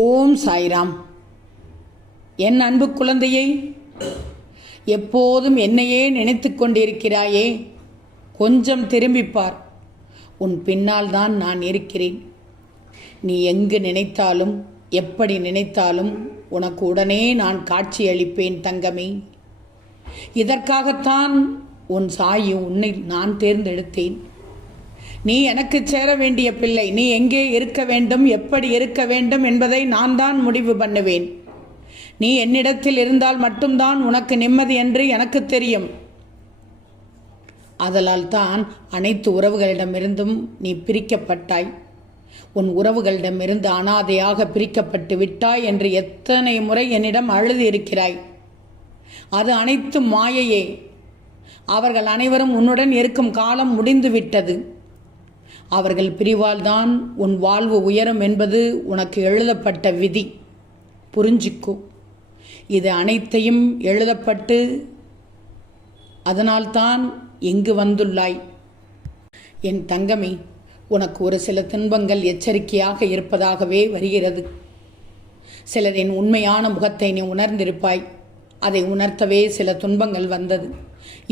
ஓம் சாய்ராம். என் அன்பு குழந்தையை, எப்போதும் என்னையே நினைத்து கொண்டிருக்கிறாயே, கொஞ்சம் திரும்பிப்பார். உன் பின்னால் தான் நான் இருக்கிறேன். நீ எங்கு நினைத்தாலும் எப்படி நினைத்தாலும் உனக்கு உடனே நான் காட்சியளிப்பேன் தங்கமே. இதற்காகத்தான் உன் சாயி உன்னை நான் தேர்ந்தெடுத்தேன். நீ எனக்கு சேர வேண்டிய பிள்ளை. நீ எங்கே இருக்க வேண்டும், எப்படி இருக்க வேண்டும் என்பதை நான் தான் முடிவு பண்ணுவேன். நீ என்னிடத்தில் இருந்தால் மட்டும்தான் உனக்கு நிம்மதி என்று எனக்கு தெரியும். அதனால் தான் அனைத்து உறவுகளிடமிருந்தும் நீ பிரிக்கப்பட்டாய். உன் உறவுகளிடமிருந்து அனாதையாக பிரிக்கப்பட்டு விட்டாய் என்று எத்தனை முறை என்னிடம் அழுது இருக்கிறாய். அது அனைத்து மாயையே. அவர்கள் அனைவரும் உன்னுடன் இருக்கும் காலம் முடிந்து விட்டது. அவர்கள் பிரிவால் தான் உன் வாழ்வு உயரும் என்பது உனக்கு எழுதப்பட்ட விதி. புரிஞ்சிக்கோ. இது அனைத்தையும் எழுதப்பட்டு அதனால்தான் இங்கு வந்துள்ளாய். என் தங்கமே, உனக்கு ஒரு சில துன்பங்கள் எச்சரிக்கையாக இருப்பதாகவே வருகிறது. சிலரின் உண்மையான முகத்தை நீ உணர்ந்திருப்பாய். அதை உணர்த்தவே சில துன்பங்கள் வந்தது.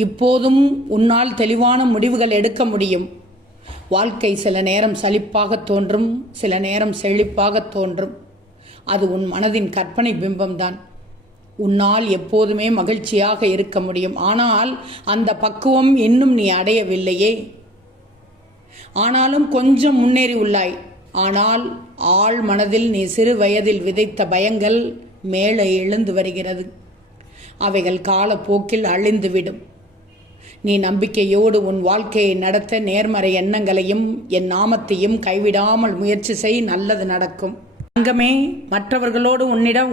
இப்போதும் உன்னால் தெளிவான முடிவுகள் எடுக்க முடியும். வாழ்க்கை சில நேரம் சலிப்பாக தோன்றும், சில நேரம் செழிப்பாக தோன்றும். அது உன் மனதின் கற்பனை பிம்பம்தான். உன்னால் எப்போதுமே மகிழ்ச்சியாக இருக்க முடியும். ஆனால் அந்த பக்குவம் இன்னும் நீ அடையவில்லையே. ஆனாலும் கொஞ்சம் முன்னேறி உள்ளாய். ஆனால் ஆழ் மனதில் நீ சிறு வயதில் விதைத்த பயங்கள் மேலே எழுந்து வருகிறது. அவைகள் காலப்போக்கில் அழிந்துவிடும். நீ நம்பிக்கையோடு உன் வாழ்க்கையை நடத்த நேர்மறை எண்ணங்களையும் என் நாமத்தையும் கைவிடாமல் முயற்சி செய். நல்லது நடக்கும். தங்கமே, மற்றவர்களோடு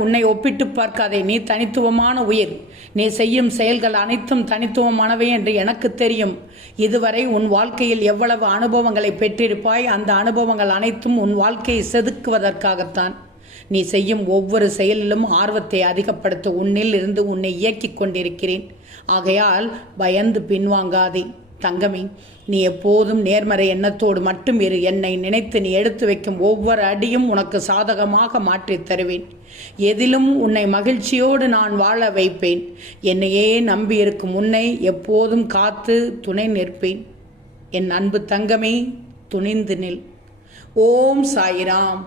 உன்னை ஒப்பிட்டு பார்க்காதே. நீ தனித்துவமான உயிர். நீ செய்யும் செயல்கள் அனைத்தும் தனித்துவமானவை என்று எனக்கு தெரியும். இதுவரை உன் வாழ்க்கையில் எவ்வளவு அனுபவங்களை பெற்றிருப்பாய். அந்த அனுபவங்கள் அனைத்தும் உன் வாழ்க்கையை செதுக்குவதற்காகத்தான். நீ செய்யும் ஒவ்வொரு செயலிலும் ஆர்வத்தை அதிகப்படுத்த உன்னில் இருந்து உன்னை இயக்கிக் கொண்டிருக்கிறேன். ஆகையால் பயந்து பின்வாங்காதே தங்கமே. நீ எப்போதும் நேர்மறை எண்ணத்தோடு மட்டும் இரு. என்னை நினைத்து நீ எடுத்து வைக்கும் ஒவ்வொரு அடியும் உனக்கு சாதகமாக மாற்றித் தருவேன். எதிலும் உன்னை மகிழ்ச்சியோடு நான் வாழ வைப்பேன். என்னையே நம்பியிருக்கும் உன்னை எப்போதும் காத்து துணை நிற்பேன். என் அன்பு தங்கமே, துணிந்து நில். ஓம் சாய்ராம்.